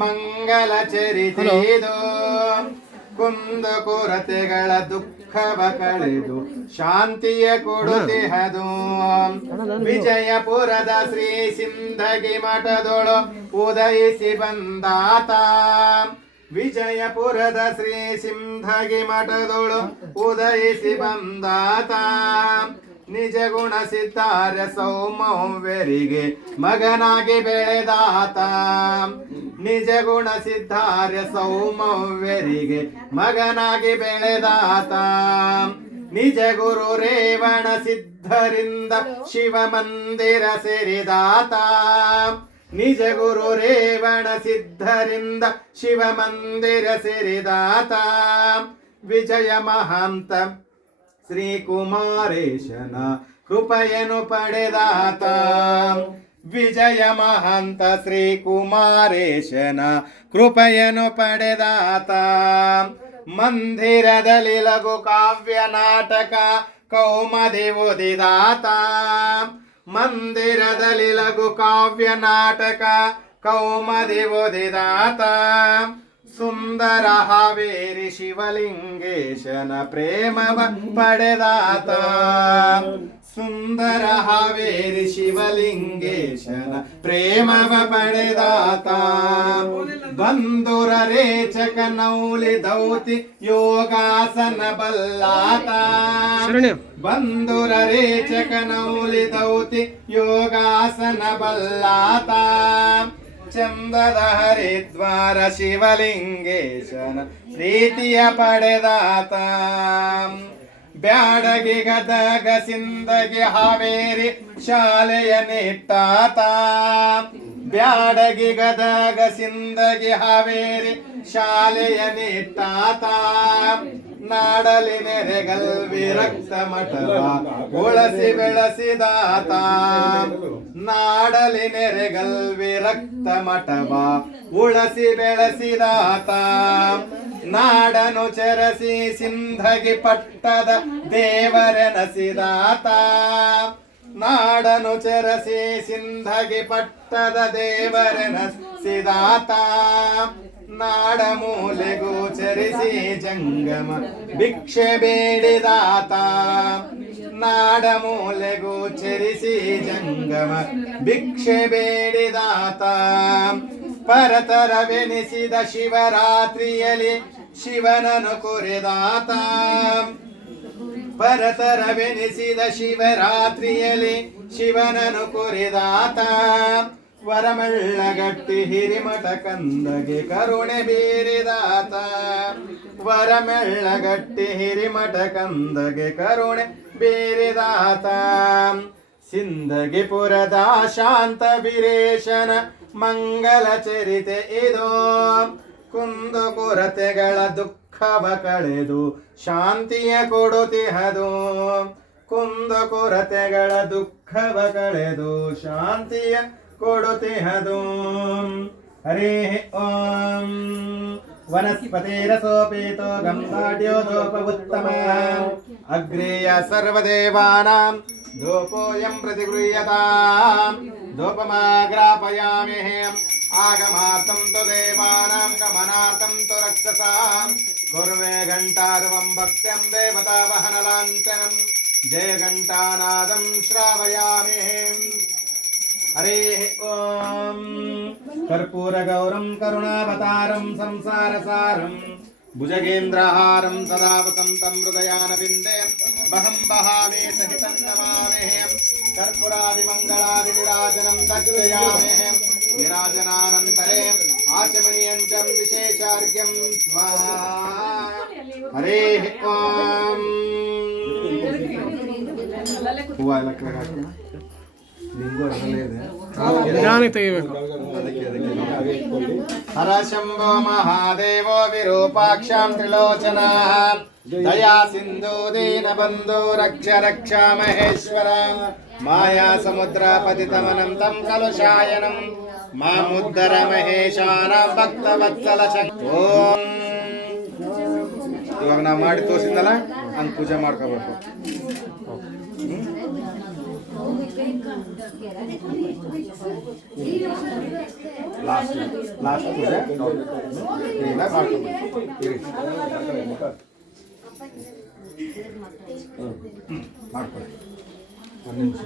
ಮಂಗಲ ಚರಿತೆದು ಕುಂದು ಕೊರತೆಗಳ ದುಃಖವ ಕಳೆದು ಶಾಂತಿಯ ಕೊಡುತ್ತಿಹದು ವಿಜಯಪುರದ ಶ್ರೀ ಸಿಂಧಗಿ ಮಠದೊಳು ಉದಯಿಸಿ ಬಂದಾತ ವಿಜಯಪುರದ ಶ್ರೀ ಸಿಂಧಗಿ ಮಠದೊಳು ಉದಯಿಸಿ ಬಂದಾತ ನಿಜ ಗುಣ ಸಿದ್ಧಾರ್ಯ ಸೌಮ್ಯರಿಗೆ ಮಗನಾಗಿ ಬೆಳೆದಾತ ನಿಜ ಗುಣ ಸಿದ್ಧಾರ್ಯ ಸೌಮ್ಯರಿಗೆ ಮಗನಾಗಿ ಬೆಳೆದಾತ ನಿಜ ಗುರು ರೇವಣ ಸಿದ್ಧರಿಂದ ಶಿವ ಮಂದಿರ ಸೇರಿದಾತ ನಿಜ ಗುರು ರೇವಣ ಸಿದ್ಧರಿಂದ ಶಿವ ಮಂದಿರ ಸೇರಿದಾತ ವಿಜಯ ಮಹಾಂತ ಶ್ರೀ ಕುಮಾರೇಶನ ಕೃಪೆಯನ್ನು ಪಡೆದಾತ ವಿಜಯ ಮಹಾಂತ ಶ್ರೀ ಕುಮಾರೇಶನ ಕೃಪೆಯನ್ನು ಪಡೆದಾತ ಮಂದಿರದಲ್ಲಿ ಲಘು ಕಾವ್ಯ ನಾಟಕ ಕೌಮದಿ ಓದಿದಾತ ಮಂದಿರದಲ್ಲಿ ಲಘು ಕಾವ್ಯ ನಾಟಕ ಕೌಮದಿ ಓದಿದಾತ ಸುಂದರ ಹಾವೇರಿ ಶಿವಲಿಂಗೇಶನ ಪ್ರೇಮವ ಪಡೆದಾತ ಸುಂದರ ಹಾವೇರಿ ಶಿವಲಿಂಗೇಶನ ಪ್ರೇಮವ ಪಡೆದಾತ ಬಂಧುರ ರೇಚಕ ನೌಲಿ ದೌತಿ ಯೋಗಾಸನ ಬಲ್ಲಾತ ಬಂಧುರ ರೇಚಕ ನೌಲಿ ದೌತಿ ಯೋಗಾಸನ ಬಲ್ಲಾತ ಚಂದದ ಹರಿದ್ವಾರ ಶಿವಲಿಂಗೇಶನ ಪ್ರೀತಿಯ ಪಡೆದಾತ ಬ್ಯಾಡಗಿ ಗದಗ ಸಿಂದಗಿ ಹಾವೇರಿ ಶಾಲೆಯ ನಿಟ್ಟಾತ ಬ್ಯಾಡಗಿ ಗದಗ ಸಿಂದಗಿ ಹಾವೇರಿ ಶಾಲೆಯ ನಿಟ್ಟಾತ ನಾಡಲಿ ನೆರೆಗಲ್ ವಿರಕ್ತ ಮಠವ ಉಳಸಿ ಬೆಳೆಸಿದಾತ ನಾಡಲಿ ನೆರೆಗಲ್ ವಿರಕ್ತ ಮಠವ ಉಳಸಿ ಬೆಳೆಸಿದಾತ ನಾಡನು ಚರಸಿ ಸಿಂಧಗಿ ಪಟ್ಟದ ದೇವರೆನಸಿದಾತ ನಾಡನು ಚರಸಿ ಸಿಂಧಗಿ ಪಟ್ಟದ ದೇವರೆನಸಿದಾತ ನಾಡ ಮೂಲೆಗೂ ಚರಿಸಿ ಜಂಗಮ ಭಿಕ್ಷೆ ಬೇಡಿದಾತ ನಾಡ ಮೂಲೆಗೂ ಚರಿಸಿ ಜಂಗಮ ಭಿಕ್ಷೆ ಬೇಡಿದಾತ ಪರತರವೆನಿಸಿದ ಶಿವರಾತ್ರಿಯಲ್ಲಿ ಶಿವನನ್ನು ಕುರಿದಾತ ಪರತರವೆನಿಸಿದ ಶಿವರಾತ್ರಿಯಲ್ಲಿ ಶಿವನನ್ನು ಕುರಿದಾತ ವರಮಳ್ಳಗಟ್ಟಿ ಹಿರಿಮಠ ಕಂದಗೆ ಕರುಣೆ ಬೀರಿದಾತ ವರಮಳ್ಳಗಟ್ಟಿ ಹಿರಿಮಠ ಕಂದಗೆ ಕರುಣೆ ಬೀರಿದಾತ ಸಿಂದಗಿಪುರದ ಶಾಂತ ವೀರೇಶನ ಮಂಗಲ ಚರಿತೆ ಇದು ಕುಂದು ಕೊರತೆಗಳ ದುಃಖವ ಕಳೆದು ಶಾಂತಿಯ ಕೊಡುತ್ತಿಹದು ಕುಂದು ಕೊರತೆಗಳ ದುಃಖವ ಕಳೆದು ಶಾಂತಿಯ ಕೊಡುತ್ತಿಹದು ಹರೇ ಓಂ ವನಸ್ಪತಿರಸೋಪೇತೋ ಗಂಗಾಢ್ಯೋದೋಪವುತ್ತಮ ಅಗ್ರೇಯ ಸರ್ವದೇವಾನಾಂ ಧೂಪೋಯಂ ಪ್ರತಿಗೃಹ್ಯತಾಂ ಧೂಪಮಾಗ್ರಾಪಯಾಮಿ ಆಗಮಾರ್ಥಂ ತು ದೇವಾನಾಂ ಗಮನಾರ್ಥಂ ತು ರಕ್ಷಸಾಂ ಕುರ್ವೆ ಘಂಟಾರ್ವಂ ಭಕ್ತ್ಯಂ ದೇವತಾವಹನಲಾಂಛನಂ ಜಯ ಘಂಟಾನಾದಂ ಶ್ರಾವಯಾಮಿ ಹರೇ ಓಂ ಕರ್ಪೂರ ಗೌರಂ ಕರುಣಾವತಾರಂ ಸಂಸಾರಸಾರಂ ಭುಜಗೇಂದ್ರಹಾರಂ ಸದಾ ವಸಂತಂ ಹೃದಯಾನವಿಂದೇ ಬಹಂ ಬಹಾಮಿ ಸಹಿತಂ ನಮಾಮಿ ಕರ್ಪೂರಾದಿ ಮಂಗಳಾದಿ ವಿರಾಜನಂ ದರ್ಶಯಾಮಿ ವಿರಾಜನಾನಂತರೇ ಆಚಮನೀಯಂಚಂ ವಿಶೇಷಾರ್ಘ್ಯಂ ಸ್ವಾಹಾ ಹರೇ ಓಂ ಹೂವ ಎಲ್ಲ ಕೆಳಗೆ ಹರ ಶಂಭೋ ಮಹಾದೇವೋ ವಿರೂಪಾಕ್ಷಾಂ ತ್ರಿಲೋಚನಾ ದಯಾ ಸಿಂಧು ದೀನ ಬಂಧು ರಕ್ಷ ರಕ್ಷಾ ಮಹೇಶ್ವರ ಮಾಯಾ ಸಮುದ್ರ ಪತಿತಮನಂ ತಂ ಕಲುಷಾಯನಂ ಮಾಮುದ್ಧರ ಮಹೇಶಾನ ಭಕ್ತವತ್ಸಲ ಓಂ. ಇವಾಗ ನಾವು ಮಾಡಿ ತೋರಿಸಿದ್ನಲ್ಲ ಹಂಗೆ ಪೂಜೆ ಮಾಡ್ಕೋಬೇಕು. ಲಾಸ್ಟ್ ಪೂಜೆ ಇಲ್ಲ ಮಾಡ್ಕೊಂಡು ಮಾಡ್ಕೊಳ್ಳಿ ಒಂದು ನಿಮಿಷ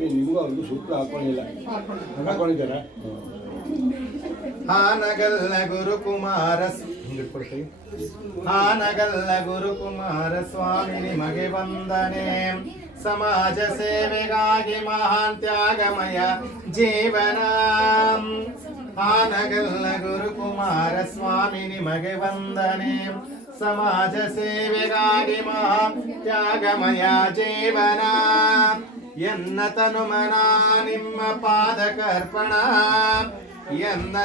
ನಿಮಗೂ ಅವ್ರಿಗೂ ಸೂತ್ರ ಹಾಕೊಂಡಿಲ್ಲ ಹಾಕೊಂಡಿದ್ದಾರ ಹಾನಗಲ್ಲ ಗುರುಕುಮಾರ ಹಾನಗಲ್ಲ ಗುರುಕುಮಾರ ಸ್ವಾಮಿ ನಿಮಗೆ ವಂದನೆ ಸಮಾಜ ಸೇವೆಗಾಗಿ ಮಹಾನ್ ತ್ಯಾಗಮಯ ಜೀವನ ಹಾನಗಲ್ಲ ಗುರುಕುಮಾರ ಸ್ವಾಮಿ ನಿಮಗೆ ವಂದನೆ ಸಮಾಜ ಸೇವೆಗಾಗಿ ಮಹಾನ್ ತ್ಯಾಗಮಯ ಜೀವನ ಎನ್ನ ತನುಮನ ನಿಮ್ಮ ಪಾದಕರ್ಪಣ ಎನ್ನ